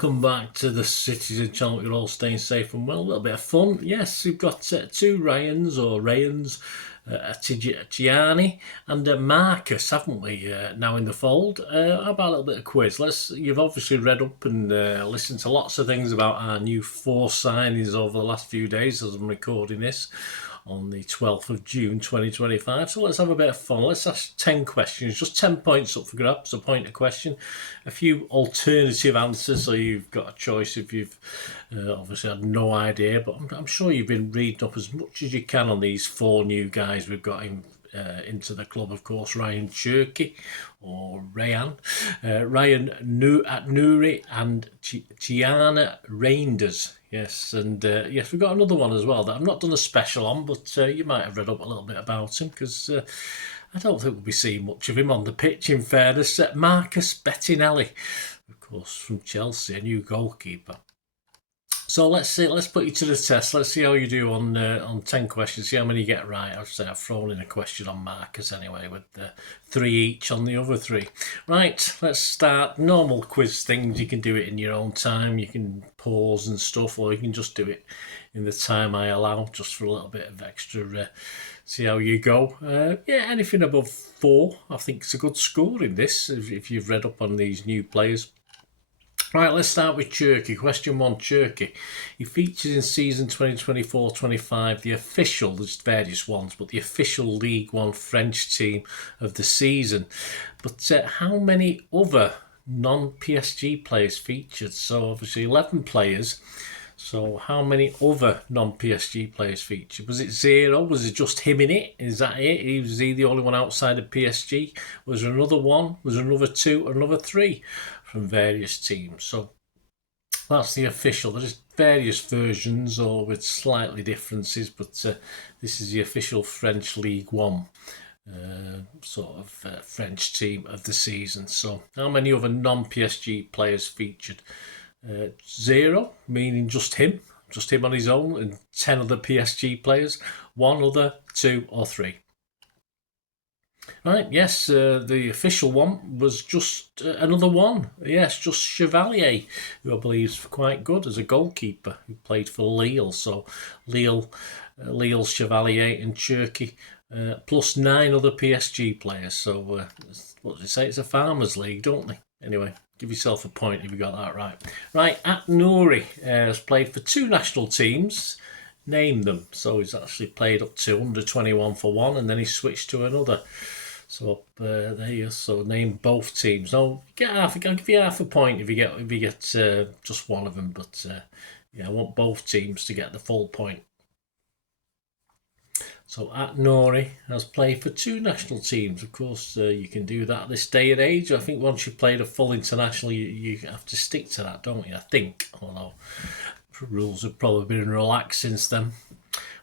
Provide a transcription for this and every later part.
welcome back to the Citizen channel. You're all staying safe and well. A little bit of fun. Yes, we've got two Ryans or Rayans, Tijjani and Marcus, haven't we? Now in the fold. How about a little bit of quiz? You've obviously read up and listened to lots of things about our new 4 signings over the last few days as I'm recording this on the 12th of June 2025. So let's have a bit of fun. Let's ask 10 questions, just 10 points up for grabs, a point a question, a few alternative answers, so you've got a choice if you've obviously had no idea, but I'm sure you've been reading up as much as you can on these 4 new guys we've got into the club, of course. Rayan Nouri and Tiana Reinders. Yes, and yes, we've got another one as well that I've not done a special on, but you might have read up a little bit about him, because I don't think we'll be seeing much of him on the pitch, in fairness. Marcus Bettinelli, of course, from Chelsea, a new goalkeeper. So let's put you to the test. Let's see how you do on 10 questions. See how many you get right. I'd say I've thrown in a question on Marcus anyway, with 3 each on the other 3. Right, let's start. Normal quiz things. You can do it in your own time. You can pause and stuff, or you can just do it in the time I allow, just for a little bit of extra. See how you go. Yeah, anything above 4, I think it's a good score in this, if you've read up on these new players. Right, let's start with Cherki. Question 1, Cherki. He features in season 2024-25, the official, there's various ones, but the official League One French team of the season. But how many other non-PSG players featured? So obviously 11 players. So how many other non-PSG players featured? Was it 0? Was it just him in it? Is that it? Was he the only one outside of PSG? Was there another 1? Was there another 2 or another 3 from various teams? So that's the official. There's various versions, or with slightly differences, but this is the official French League One French team of the season. So how many other non-PSG players featured? 0, meaning just him on his own, and 10 other PSG players. 1 other, 2 or 3. Right, yes, the official one was just another 1. Yes, just Chevalier, who I believe is quite good as a goalkeeper, who played for Lille. So Lille, Chevalier and Cherki, plus 9 other PSG players. So what do they say? It's a farmers' league, don't they? Anyway, give yourself a point if you got that right. Right, Nouri has played for 2 national teams. Name them. So he's actually played up to under 21 for one, and then he switched to another. So there you go. So name both teams. No, I'll give you half a point if you get just one of them. But yeah, I want both teams to get the full point. So Nouri has played for 2 national teams. Of course, you can do that at this day and age. I think once you've played a full international, you have to stick to that, don't you? I think. Although rules have probably been relaxed since then.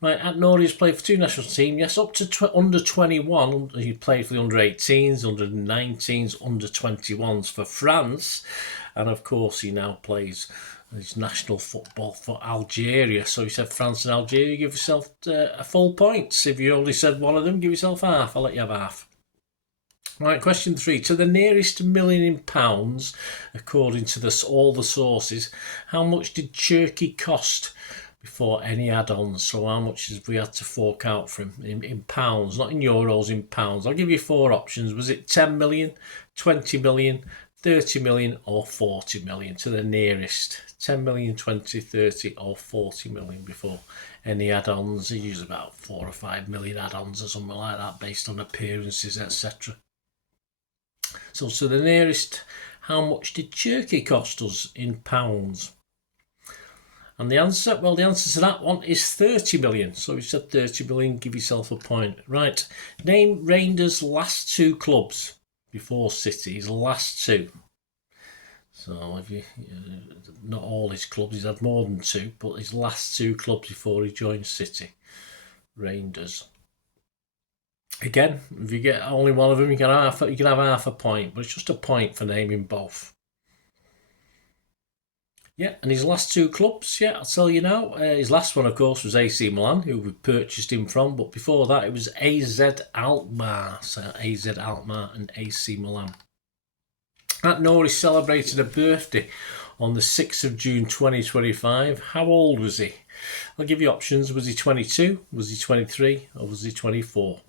Right, Nouri has played for 2 national teams. Yes, up to under 21. He played for the under 18s, under 19s, under 21s for France. And of course, he now plays his national football for Algeria. So he said France and Algeria. Give yourself a full point. If you only said one of them, give yourself half. I'll let you have half. Right, question 3. To the nearest million in pounds, according to all the sources, how much did Cherki cost before any add-ons? So how much have we had to fork out for him in pounds, not in euros, in pounds? I'll give you 4 options. Was it 10 million, 20 million, 30 million or 40 million to the nearest? 10 million, 20, 30 or 40 million before any add-ons. They use about 4 or 5 million add-ons or something like that based on appearances, etc. So to the nearest, how much did Cherki cost us in pounds? And the answer to that one is 30 million. So we said 30 million, give yourself a point. Right, name Reinders' last 2 clubs before City, his last 2. So if you not all his clubs, he's had more than 2, but his last 2 clubs before he joined City. Reinders. Again, if you get only one of them, you can have half a point, but it's just a point for naming both. Yeah, and his last 2 clubs, yeah, I'll tell you now. His last one, of course, was AC Milan, who we purchased him from, but before that, it was AZ Alkmaar. So AZ Alkmaar and AC Milan. Nouri celebrated a birthday on the 6th of June 2025. How old was he? I'll give you options. Was he 22? Was he 23? Or was he 24?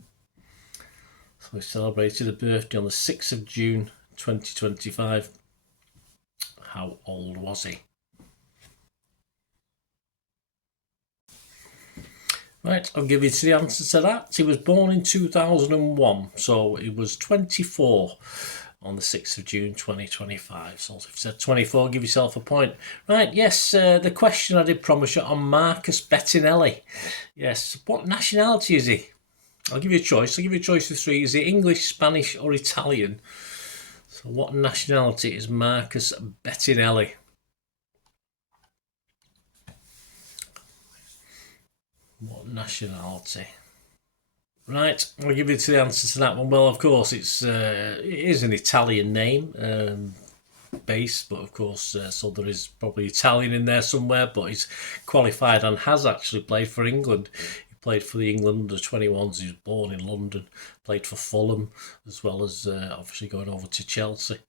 So he celebrated a birthday on the 6th of June 2025. How old was he? Right, I'll give you the answer to that. He was born in 2001, so he was 24 on the 6th of June 2025. So if you said 24, give yourself a point. Right, yes, the question I did promise you on Marcus Bettinelli. Yes, what nationality is he? I'll give you a choice. I'll give you a choice of three. Is he English, Spanish or Italian? So what nationality is Marcus Bettinelli? What nationality? Right, I'll give you the answer to that one. Well, of course, it is an Italian name, base, but of course, so there is probably Italian in there somewhere, but he's qualified and has actually played for England. He played for the England under-21s. He was born in London, played for Fulham, as well as obviously going over to Chelsea.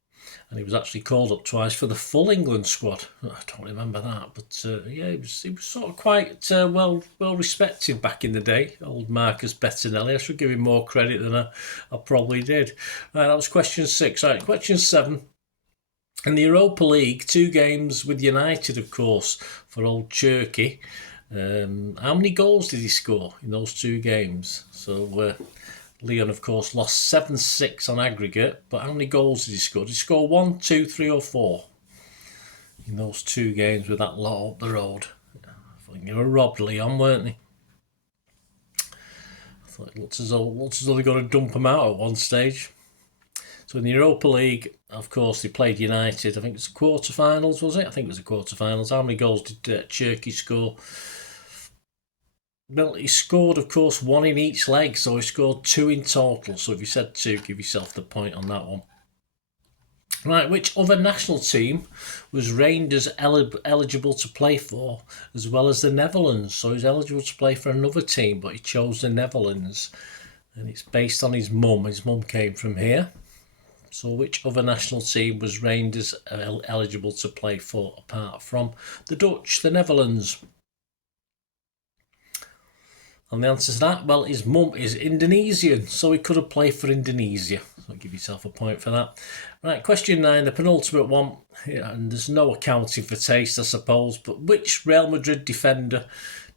And he was actually called up twice for the full England squad. I don't remember that, but yeah, he was sort of quite well respected back in the day. Old Marcus Bettinelli. I should give him more credit than I probably did. Right, that was question 6. Right, question 7. In the Europa League, 2 games with United, of course, for old Cherky. How many goals did he score in those 2 games? So Leon, of course, lost 7-6 on aggregate, but how many goals did he score? Did he score 1, 2, 3 or 4 in those 2 games with that lot up the road? I think they were robbed, Leon, weren't they? I thought it looked as though they got to dump him out at one stage. So in the Europa League, of course, they played United. I think it's the quarterfinals, was it? I think it was the quarterfinals. How many goals did Cherky score? Well, he scored, of course, 1 in each leg, so he scored 2 in total. So if you said 2, give yourself the point on that one. Right, which other national team was Rangers eligible to play for, as well as the Netherlands? So he's eligible to play for another team, but he chose the Netherlands. And it's based on his mum. His mum came from here. So which other national team was Rangers eligible to play for, apart from the Dutch, the Netherlands? And the answer to that, well, his mum is Indonesian, so he could have played for Indonesia. So give yourself a point for that. Right, question 9, the penultimate one. Yeah, and there's no accounting for taste, I suppose, but which Real Madrid defender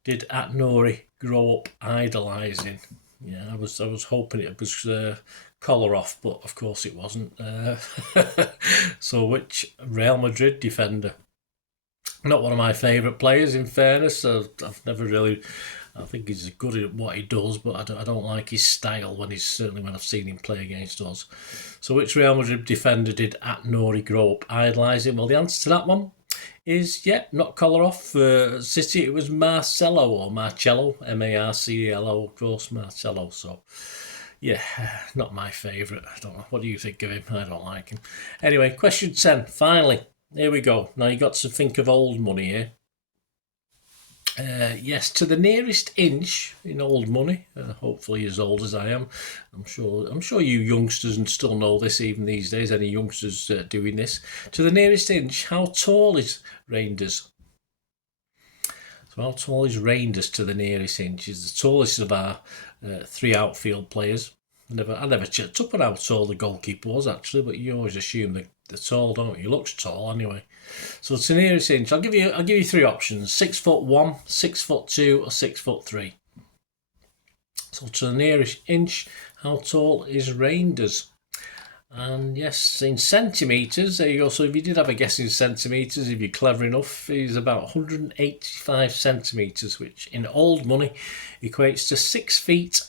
did Atnori grow up idolising? Yeah, I was hoping it was Kolarov, but of course it wasn't. So which Real Madrid defender? Not one of my favourite players, in fairness. I've never really... I think he's good at what he does, but I don't like his style when I've seen him play against us. So which Real Madrid defender did Atnori grow up idolising? Well, the answer to that one is, not Kolarov. For City, it was Marcello, M-A-R-C-E-L-O, of course, Marcello. So, yeah, not my favourite. I don't know. What do you think of him? I don't like him. Anyway, question 10, finally. Here we go. Now, you got to think of old money here. Yes, to the nearest inch in old money, hopefully as old as I am. I'm sure you youngsters and still know this even these days, any youngsters doing this. To the nearest inch, how tall is Reinders? So how tall is Reinders to the nearest inch? He's the tallest of our 3 outfield players. I never checked up on how tall the goalkeeper was, actually, but you always assume they're tall, don't you? He looks tall anyway. So to the nearest inch, I'll give you 3 options: 6'1", 6'2", or 6'3". So to the nearest inch, how tall is Reinders? And yes, in centimetres, there you go. So if you did have a guess in centimetres, if you're clever enough, he's about 185 centimetres, which in old money equates to 6 feet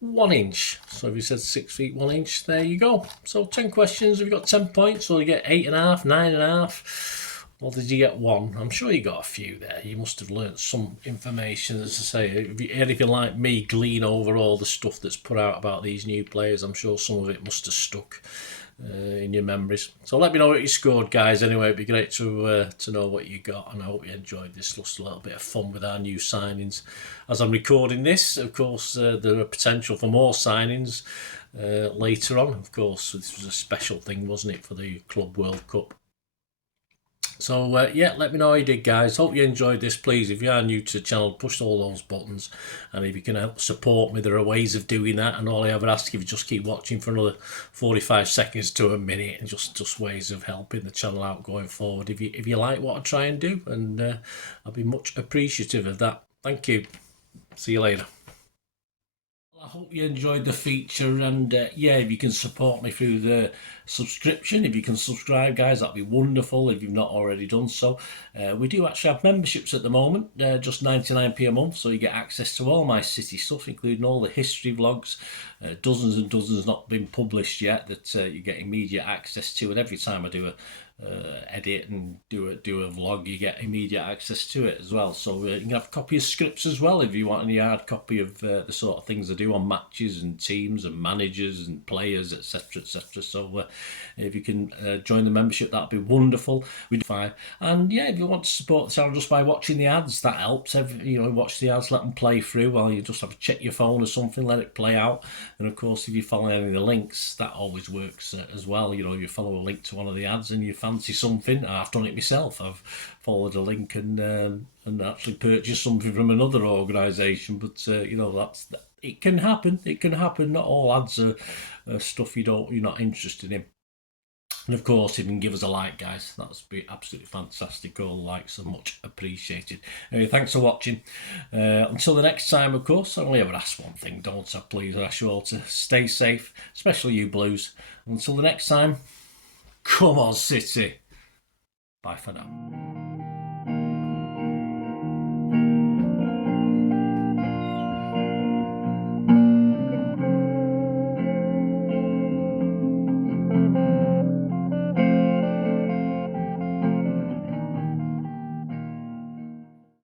1 inch. So if you said 6 feet 1 inch, there you go. So 10 questions. Have you got 10 points? Or you get 8.5, 9.5? Or did you get 1? I'm sure you got a few there. You must have learnt some information. As I say, if you anything like me, glean over all the stuff that's put out about these new players, I'm sure some of it must have stuck in your memories. So let me know what you scored, guys. Anyway, it'd be great to know what you got, and I hope you enjoyed this. Just a little bit of fun with our new signings. As I'm recording this, of course, there are potential for more signings later on. Of course, this was a special thing, wasn't it, for the Club World Cup. So yeah, let me know how you did, guys. Hope you enjoyed this. Please, if you are new to the channel, push all those buttons, and if you can help support me, there are ways of doing that. And all I ever ask, if you just keep watching for another 45 seconds to a minute, and just ways of helping the channel out going forward. If you like what I try and do, and I'll be much appreciative of that. Thank you. See you later. I hope you enjoyed the feature, and yeah, if you can support me through the subscription, if you can subscribe, guys, that'd be wonderful if you've not already done so. We do actually have memberships at the moment, just 99p a month, so you get access to all my City stuff, including all the history vlogs, dozens and dozens not been published yet that you get immediate access to, and every time I do a edit and do a vlog, you get immediate access to it as well. So you can have a copy of scripts as well if you want any hard copy of the sort of things I do on matches and teams and managers and players, etc, etc. So if you can join the membership, that'd be wonderful. We do fine. And yeah, if you want to support the channel just by watching the ads, that helps. Watch the ads, let them play through while you just have to check your phone or something, let it play out. And of course, if you follow any of the links, that always works as well. You follow a link to one of the ads and you fancy something. I've done it myself. I've followed a link and actually purchased something from another organisation. But that's it can happen. It can happen. Not all ads are stuff you're not interested in. And of course, if you can give us a like, guys, that's be absolutely fantastic. All likes are much appreciated. Anyway, thanks for watching. Until the next time, of course, I only ever ask one thing, don't I? Please, I ask you all to stay safe, especially you Blues. Until the next time, come on, City. Bye for now.